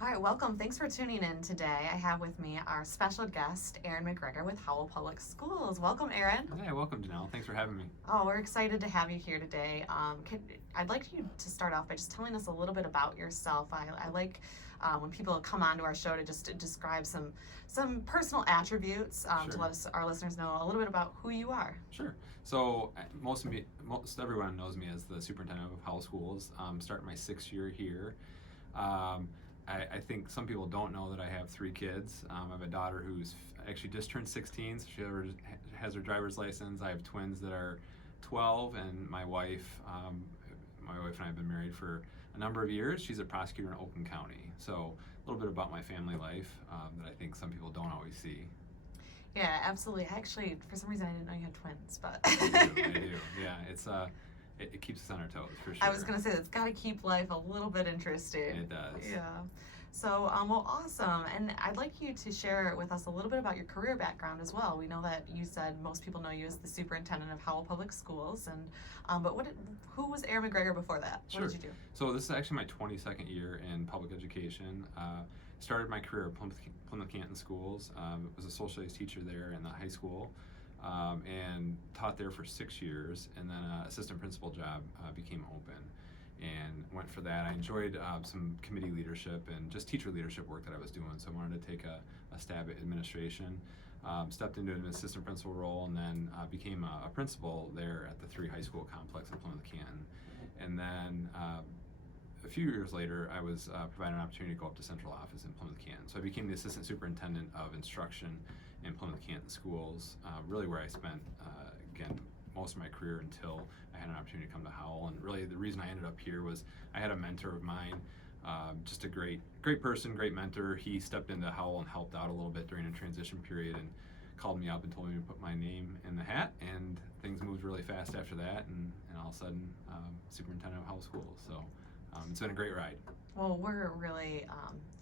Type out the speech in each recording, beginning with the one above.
All right, welcome. Thanks for tuning in today. I have with me our special guest, Erin MacGregor with Howell Public Schools. Welcome, Erin. Hey, welcome, Janelle. Thanks for having me. Oh, we're excited to have you here today. I'd like you to start off by just telling us a little bit about yourself. I like when people come onto our show to just describe some personal attributes to Sure. let our listeners know a little bit about who you are. Sure. So most everyone knows me as the superintendent of Howell Schools. Starting my 6th year here. I think some people don't know that I have 3 kids. I have a daughter who's actually just turned 16, so she has her driver's license. I have twins that are 12, and my wife and I have been married for a number of years. She's a prosecutor in Oakland County. So a little bit about my family life that I think some people don't always see. Yeah, absolutely. Actually, for some reason, I didn't know you had twins, but I do. Yeah, it keeps us on our toes for sure. I was going to say, it's got to keep life a little bit interesting. It does. Yeah. So, well, awesome. And I'd like you to share with us a little bit about your career background as well. We know that you said most people know you as the superintendent of Howell Public Schools, and but who was Erin MacGregor before that? Sure. What did you do? So this is actually my 22nd year in public education. Started my career at Plymouth Canton Schools. Was a social studies teacher there in the high school. And taught there for 6 years, and then an assistant principal job became open, and went for that. I enjoyed some committee leadership and just teacher leadership work that I was doing, so I wanted to take a stab at administration. Stepped into an assistant principal role, and then became a principal there at the 3 high school complex at Plymouth Canton. And then a few years later, I was provided an opportunity to go up to central office in Plymouth Canton. So I became the assistant superintendent of instruction in Plymouth Canton schools, really where I spent, again, most of my career until I had an opportunity to come to Howell. And really the reason I ended up here was I had a mentor of mine, just a great person, great mentor. He stepped into Howell and helped out a little bit during a transition period and called me up and told me to put my name in the hat, and things moved really fast after that, and all of a sudden, superintendent of Howell Schools. So it's been a great ride. Well, we're really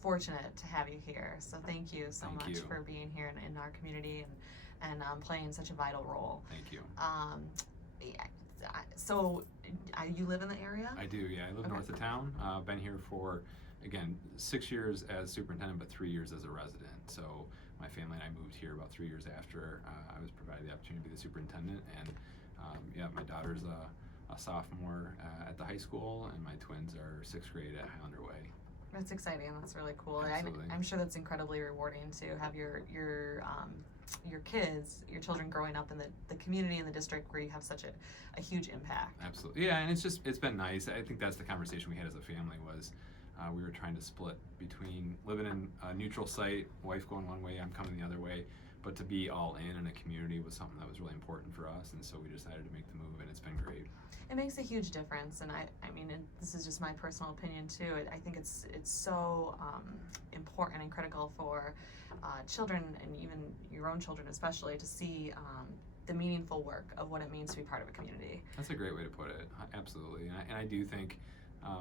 fortunate to have you here. So thank you so much for being here in our community and playing such a vital role. Thank you. So you live in the area? I do, yeah. I live north of town. I've been here for, again, 6 years as superintendent, but 3 years as a resident. So my family and I moved here about 3 years after I was provided the opportunity to be the superintendent. And yeah, my daughter's a sophomore at the high school, and my twins are 6th grade at Highlander Way. That's exciting. That's really cool. Absolutely. I'm sure that's incredibly rewarding to have your kids, your children growing up in the community and the district where you have such a huge impact. Absolutely. Yeah, and it's been nice. I think that's the conversation we had as a family was we were trying to split between living in a neutral site, wife going one way, I'm coming the other way, but to be all in a community was something that was really important for us, and so we decided to make the move, and it's been great. It makes a huge difference, and I mean, and this is just my personal opinion too. I think it's so important and critical for children, and even your own children especially, to see the meaningful work of what it means to be part of a community. That's a great way to put it. Absolutely, and I do think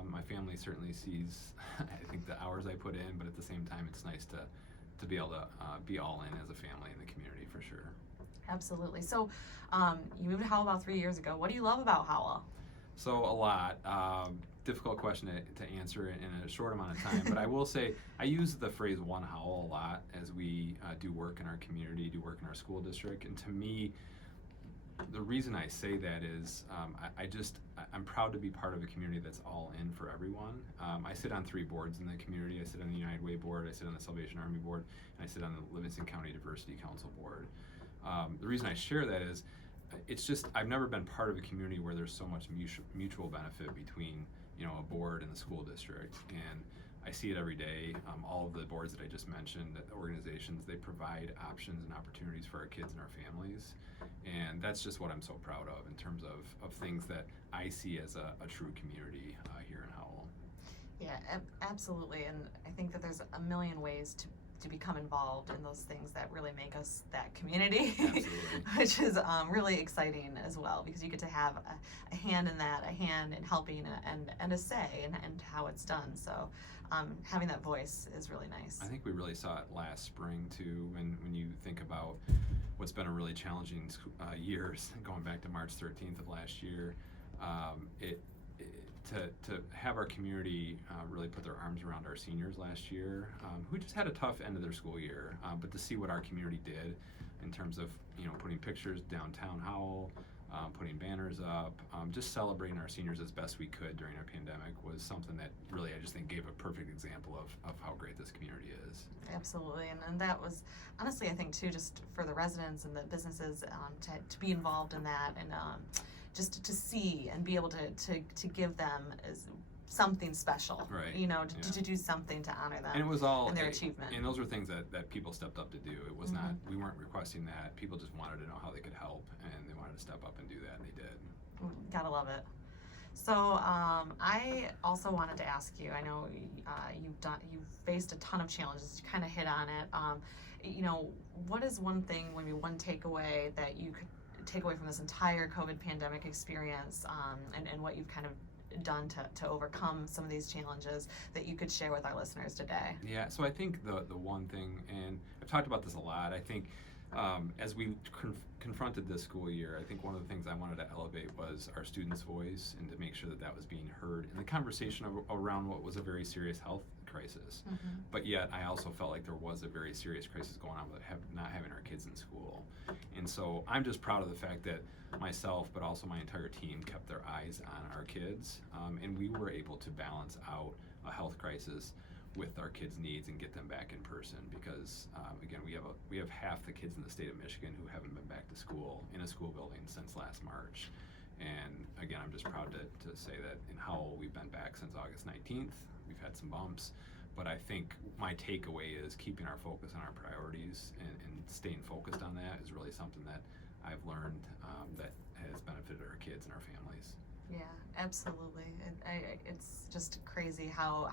my family certainly sees, I think, the hours I put in, but at the same time, it's nice to be able to be all in as a family in the community for sure. Absolutely. So you moved to Howell about 3 years ago. What do you love about Howell? So a lot. Difficult question to answer in a short amount of time, but I will say I use the phrase "one Howell" a lot as we do work in our community, do work in our school district, and to me, the reason I say that is I'm proud to be part of a community that's all in for everyone. I sit on 3 boards in the community. I sit on the United Way board, I sit on the Salvation Army board, and I sit on the Livingston County Diversity Council board. The reason I share that is it's just I've never been part of a community where there's so much mutual benefit between a board and the school district, and I see it every day. All of the boards that I just mentioned, the organizations, they provide options and opportunities for our kids and our families, and that's just what I'm so proud of in terms of things that I see as a true community here in Howell. Yeah, absolutely, and I think that there's a million ways to become involved in those things that really make us that community, which is really exciting as well, because you get to have a hand in that, a hand in helping and a say in how it's done. So having that voice is really nice. I think we really saw it last spring too, when you think about what's been a really challenging years, going back to March 13th of last year. to have our community really put their arms around our seniors last year, who just had a tough end of their school year, but to see what our community did in terms of putting pictures downtown Howell, putting banners up, just celebrating our seniors as best we could during our pandemic was something that really I just think gave a perfect example of how great this community is. Absolutely, and that was honestly I think too just for the residents and the businesses to be involved in that and just to see and be able to give them as something special, right? To do something to honor them and it was all and their achievement. And those were things that people stepped up to do. It was not, we weren't requesting that. People just wanted to know how they could help, and they wanted to step up and do that, and they did. Gotta love it. So I also wanted to ask you, I know you've faced a ton of challenges, you kind of hit on it. What is one thing, maybe one takeaway that you could take away from this entire COVID pandemic experience, and what you've kind of done to overcome some of these challenges that you could share with our listeners today? Yeah, so I think the one thing, and I've talked about this a lot, I think as we confronted this school year, I think one of the things I wanted to elevate was our students' voice and to make sure that was being heard in the conversation around what was a very serious health crisis. But yet I also felt like there was a very serious crisis going on with not having our kids in school. And so I'm just proud of the fact that myself, but also my entire team, kept their eyes on our kids, and we were able to balance out a health crisis with our kids' needs and get them back in person, because again, we have half the kids in the state of Michigan who haven't been back to school in a school building since last March. And again, I'm just proud to say that in Howell we've been back since August 19th. We've had some bumps, but I think my takeaway is keeping our focus on our priorities and staying focused on that is really something that I've learned that has benefited our kids and our families. Yeah, absolutely. It's just crazy how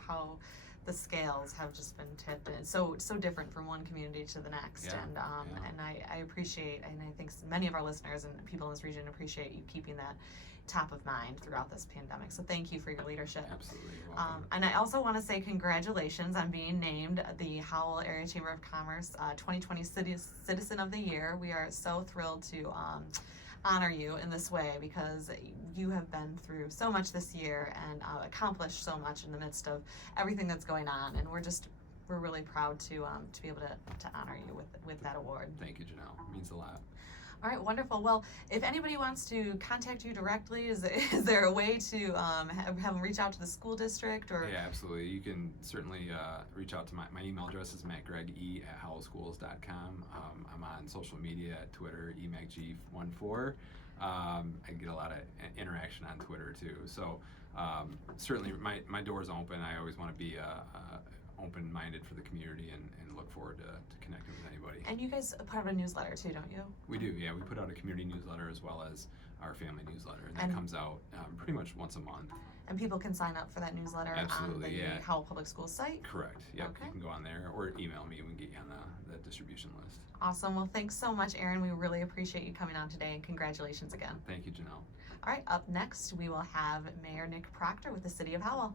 the scales have just been tipped, and it's so different from one community to the next. And I appreciate, and I think many of our listeners and people in this region appreciate you keeping that top of mind throughout this pandemic. So thank you for your leadership. Absolutely. You're welcome. And I also want to say congratulations on being named the Howell Area Chamber of Commerce 2020 Citizen of the Year. We are so thrilled to honor you in this way, because you have been through so much this year and accomplished so much in the midst of everything that's going on, and we're really proud to be able to honor you with that award. Thank you, Janelle. It means a lot. All right, wonderful. Well, if anybody wants to contact you directly, is there a way to have them reach out to the school district? Or Yeah, absolutely. You can certainly reach out to my email address is macgreg@howellschools.com. I'm on social media at Twitter, emacg14. I get a lot of interaction on Twitter too. So certainly my door's open. I always want to be open-minded for the community and look forward to connecting with anybody. And you guys put out a newsletter too, don't you? We do, yeah. We put out a community newsletter as well as our family newsletter, and that comes out pretty much once a month. And people can sign up for that newsletter on the Howell Public Schools site? Correct, yep. Okay. You can go on there or email me and we can get you on the distribution list. Awesome. Well, thanks so much, Erin. We really appreciate you coming on today, and congratulations again. Thank you, Janelle. All right, up next we will have Mayor Nick Proctor with the City of Howell.